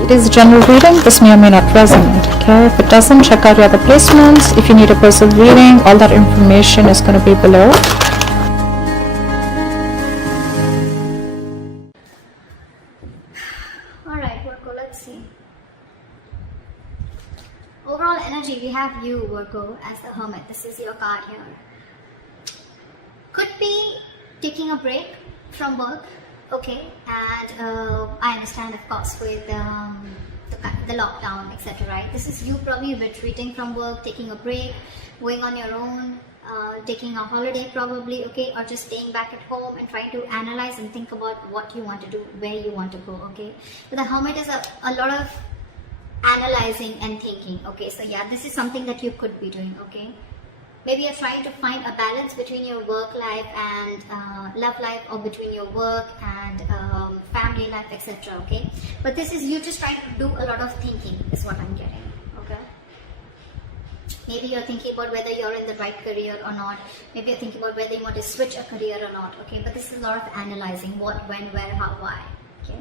It is a general reading. This may or may not resonate. Okay, if it doesn't, check out your other placements. If you need a personal reading, all that information is going to be below. Alright, Virgo, let's see. Overall energy, we have you, Virgo, as the Hermit. This is your card here. Could be taking a break from work, okay, and I understand, of course, with the lockdown, etc., right? This is you probably retreating from work, taking a break, going on your own, taking a holiday probably, okay, or just staying back at home and trying to analyze and think about what you want to do, where you want to go, okay? But the Hermit is a lot of analyzing and thinking, okay? So yeah, this is something that you could be doing, okay? Maybe you're trying to find a balance between your work life and love life, or between your work and family life, etc., okay? But this is you just trying to do a lot of thinking is what I'm getting, okay? Maybe you're thinking about whether you're in the right career or not. Maybe you're thinking about whether you want to switch a career or not, okay? But this is a lot of analyzing what, when, where, how, why, okay?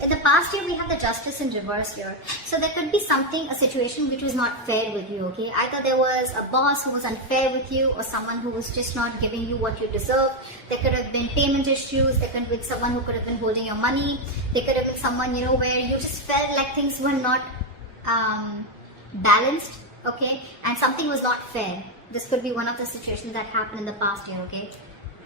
In the past year, we have the Justice in reverse here. So there could be something, a situation which was not fair with you, okay? Either there was a boss who was unfair with you, or someone who was just not giving you what you deserve. There could have been payment issues. There could have been someone who could have been holding your money. There could have been someone, you know, where you just felt like things were not balanced, okay? And something was not fair. This could be one of the situations that happened in the past year, okay?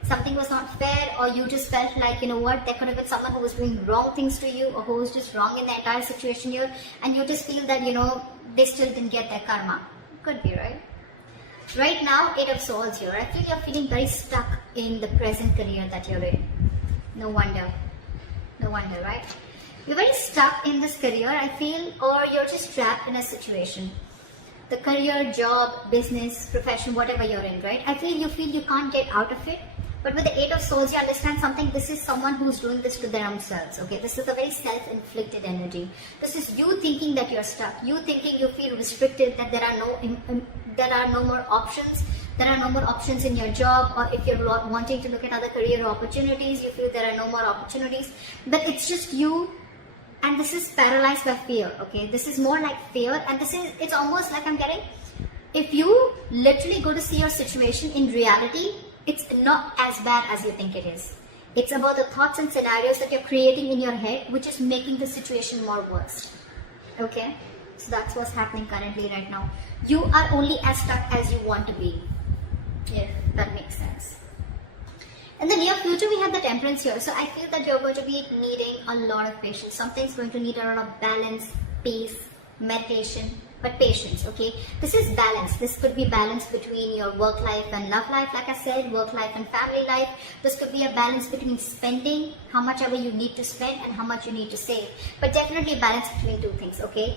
Something was not fair, or you just felt like, you know what, there could have been someone who was doing wrong things to you, or who was just wrong in the entire situation here, and you just feel that, you know, they still didn't get their karma. Could be, right? Right now, 8 of Swords here. I feel you're feeling very stuck in the present career that you're in. No wonder. No wonder, right? You're very stuck in this career, I feel, or you're just trapped in a situation. The career, job, business, profession, whatever you're in, right? I feel you can't get out of it. But with the 8 of Swords, you understand something. This is someone who's doing this to their own selves, okay? This is a very self-inflicted energy. This is you thinking that you're stuck. You thinking you feel restricted, that there are no more options. There are no more options in your job, or if you're wanting to look at other career opportunities, you feel there are no more opportunities. But it's just you, and this is paralyzed by fear, okay? This is more like fear, and it's almost like I'm getting, if you literally go to see your situation in reality, it's not as bad as you think it is. It's about the thoughts and scenarios that you're creating in your head, which is making the situation more worse. Okay? So that's what's happening currently right now. You are only as stuck as you want to be. If that makes sense. In the near future, we have the Temperance here. So I feel that you're going to be needing a lot of patience. Something's going to need a lot of balance, peace, meditation, but patience, okay? This is balance. This could be balance between your work life and love life, like I said, work life and family life. This could be a balance between spending, how much ever you need to spend, and how much you need to save. But definitely balance between two things, okay?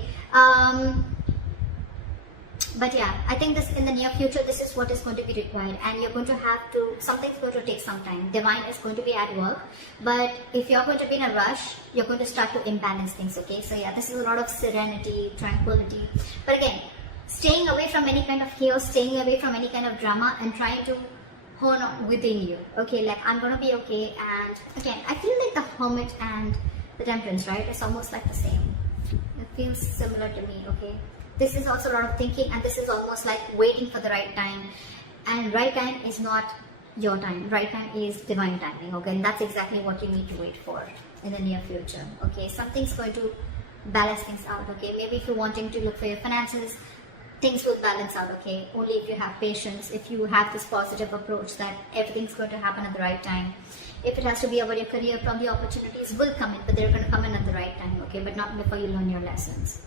But yeah, I think this in the near future, this is what is going to be required, and you're going to have to, something's going to take some time. Divine is going to be at work, but if you're going to be in a rush, you're going to start to imbalance things, okay? So yeah, this is a lot of serenity, tranquility. But again, staying away from any kind of chaos, staying away from any kind of drama, and trying to hone on within you, okay? Like, I'm going to be okay. And again, I feel like the Hermit and the Temperance, right? It's almost like the same. It feels similar to me, okay? This is also a lot of thinking, and this is almost like waiting for the right time. And right time is not your time. Right time is divine timing, okay? And that's exactly what you need to wait for in the near future, okay? Something's going to balance things out, okay? Maybe if you're wanting to look for your finances, things will balance out, okay? Only if you have patience, if you have this positive approach that everything's going to happen at the right time. If it has to be about your career, probably opportunities will come in, but they're going to come in at the right time, okay? But not before you learn your lessons.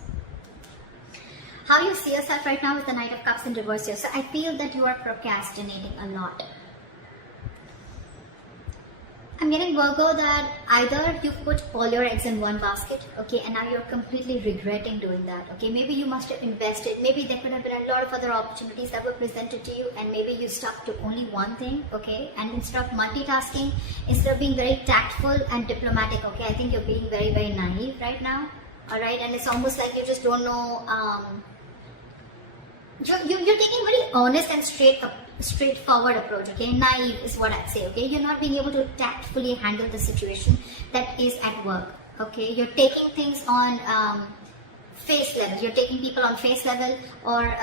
How you see yourself right now is the Knight of Cups in reverse here. So I feel that you are procrastinating a lot. I'm getting, Virgo, that either you've put all your eggs in one basket, okay, and now you're completely regretting doing that, okay. Maybe you must have invested, maybe there could have been a lot of other opportunities that were presented to you, and maybe you stuck to only one thing, okay. And instead of multitasking, instead of being very tactful and diplomatic, okay, I think you're being very, very naive right now, alright. And it's almost like you just don't know, you're taking very honest and straightforward approach, okay. Naive is what I'd say, okay. You're not being able to tactfully handle the situation that is at work, Okay, you're taking things on face level. You're taking people on face level, or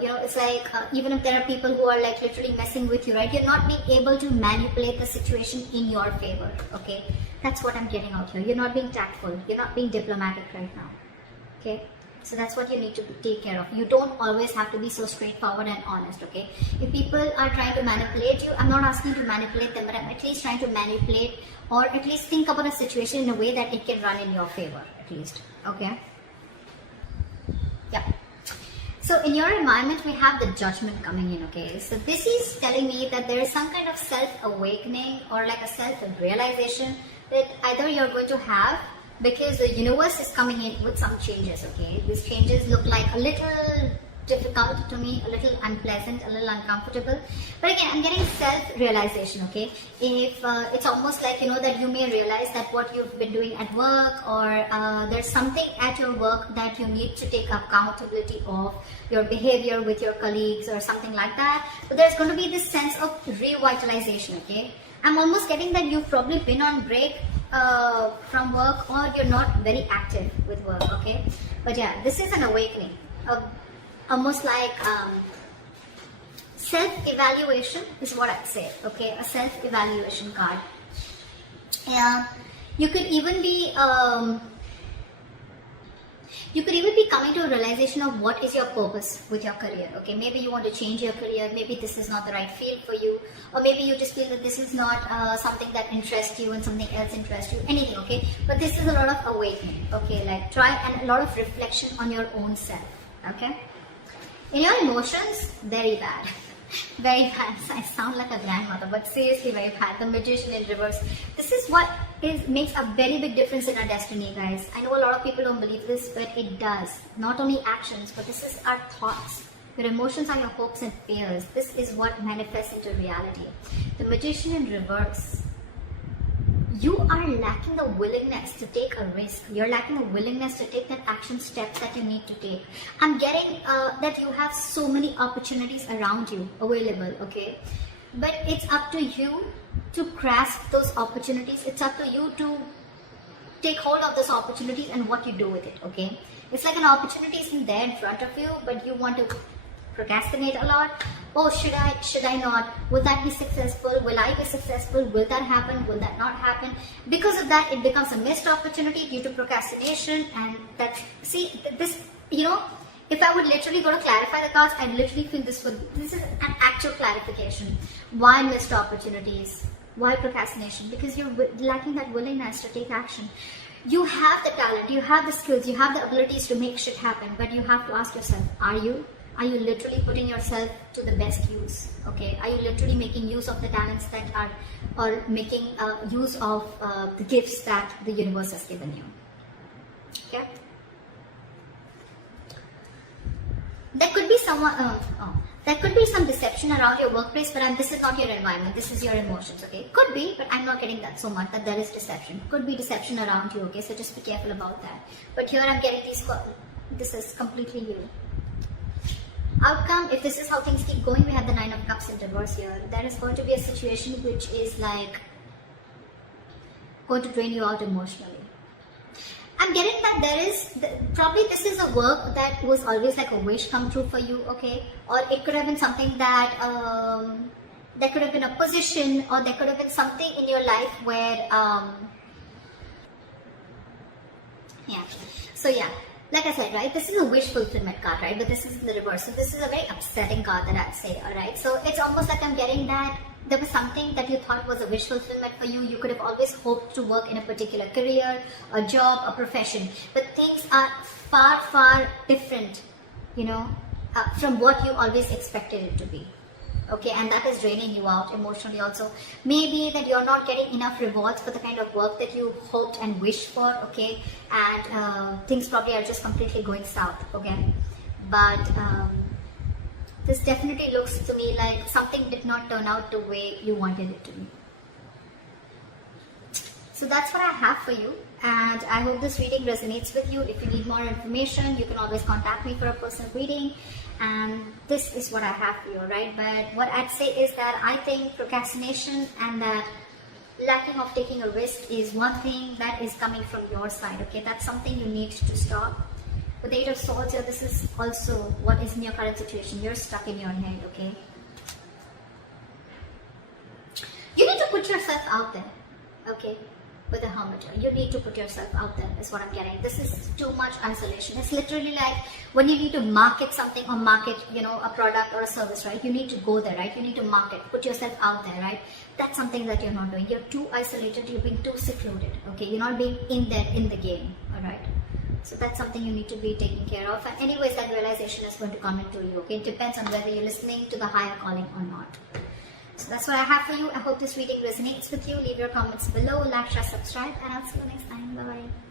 it's like even if there are people who are like literally messing with you, right? You're not being able to manipulate the situation in your favor. Okay, that's what I'm getting out here. You're not being tactful. You're not being diplomatic right now. Okay. So that's what you need to take care of. You don't always have to be so straightforward and honest, okay? If people are trying to manipulate you, I'm not asking you to manipulate them, but I'm at least trying to manipulate, or at least think about a situation in a way that it can run in your favor, at least, okay? Yeah. So in your environment, we have the Judgment coming in, okay? So this is telling me that there is some kind of self-awakening or like a self-realization that either you're going to have, because the universe is coming in with some changes, okay? These changes look like a little difficult to me, a little unpleasant, a little uncomfortable. But again, I'm getting self-realization, okay? If it's almost like, that you may realize that what you've been doing at work, or there's something at your work that you need to take accountability of, your behavior with your colleagues or something like that. But there's going to be this sense of revitalization, okay? I'm almost getting that you've probably been on break from work, or you're not very active with work, okay? But yeah, this is an awakening, almost like self-evaluation is what I'd say, okay? A self-evaluation card. Yeah, you could even be coming to a realization of what is your purpose with your career, okay? Maybe you want to change your career, maybe this is not the right field for you, or maybe you just feel that this is not something that interests you and something else interests you, anything, okay? But this is a lot of awakening, okay? Like and a lot of reflection on your own self, okay? In your emotions, very bad. Very bad. I sound like a grandmother, but seriously very bad. The Magician in reverse. This is what makes a very big difference in our destiny, guys. I know a lot of people don't believe this, but it does. Not only actions, but this is our thoughts. Your emotions are your hopes and fears. This is what manifests into reality. The Magician in reverse. You are lacking the willingness to take a risk. You're lacking the willingness to take that action steps that you need to take. I'm getting that you have so many opportunities around you available, okay? But it's up to you to grasp those opportunities. It's up to you to take hold of those opportunities and what you do with it, okay? It's like an opportunity is in there in front of you, but you want to procrastinate a lot. Oh, should I not? Will that be successful? Will I be successful? Will that happen? Will that not happen? Because of that, it becomes a missed opportunity due to procrastination. And that's, see, this, if I would literally go to clarify the cards, I'd literally feel this is an actual clarification. Why missed opportunities? Why procrastination? Because you're lacking that willingness to take action. You have the talent, you have the skills, you have the abilities to make shit happen, but you have to ask yourself, are you literally putting yourself to the best use, okay? Are you literally making use of the talents that are, or making use of the gifts that the universe has given you, okay? There could be there could be some deception around your workplace, but this is not your environment, this is your emotions, okay? Could be, but I'm not getting that so much, that there is deception. Could be deception around you, okay? So just be careful about that. But here I'm getting this is completely you. Outcome, if this is how things keep going, we have the Nine of Cups in reverse here. There is going to be a situation which is like going to drain you out emotionally. I'm getting that there is, probably this is a work that was always like a wish come true for you, okay? Or it could have been something that, there could have been a position, or there could have been something in your life where, yeah. So yeah. Like I said, right, this is a wish fulfillment card, right, but this is in the reverse. So this is a very upsetting card that I'd say, alright. So it's almost like I'm getting that there was something that you thought was a wish fulfillment for you. You could have always hoped to work in a particular career, a job, a profession. But things are far, far different, from what you always expected it to be. Okay, and that is draining you out emotionally also. Maybe that you're not getting enough rewards for the kind of work that you hoped and wished for, okay? And things probably are just completely going south, okay? But this definitely looks to me like something did not turn out the way you wanted it to be. So that's what I have for you. And I hope this reading resonates with you. If you need more information, you can always contact me for a personal reading. And this is what I have for you, right? But what I'd say is that I think procrastination and that lacking of taking a risk is one thing that is coming from your side, okay? That's something you need to stop. With the Eight of Swords here, this is also what is in your current situation. You're stuck in your head, okay? You need to put yourself out there, okay? With the Hermit here, you need to put yourself out there is what I'm getting. This is too much isolation. It's literally like when you need to market something or market, you know, a product or a service, right? You need to go there, right? You need to market, put yourself out there, right? That's something that you're not doing. You're too isolated, you're being too secluded, okay? You're not being in there in the game, all right? So that's something you need to be taking care of. And anyways, that realization is going to come into you, okay? It depends on whether you're listening to the higher calling or not. So that's what I have for you. I hope this reading resonates with you. Leave your comments below, like, share, subscribe, and I'll see you next time. Bye-bye.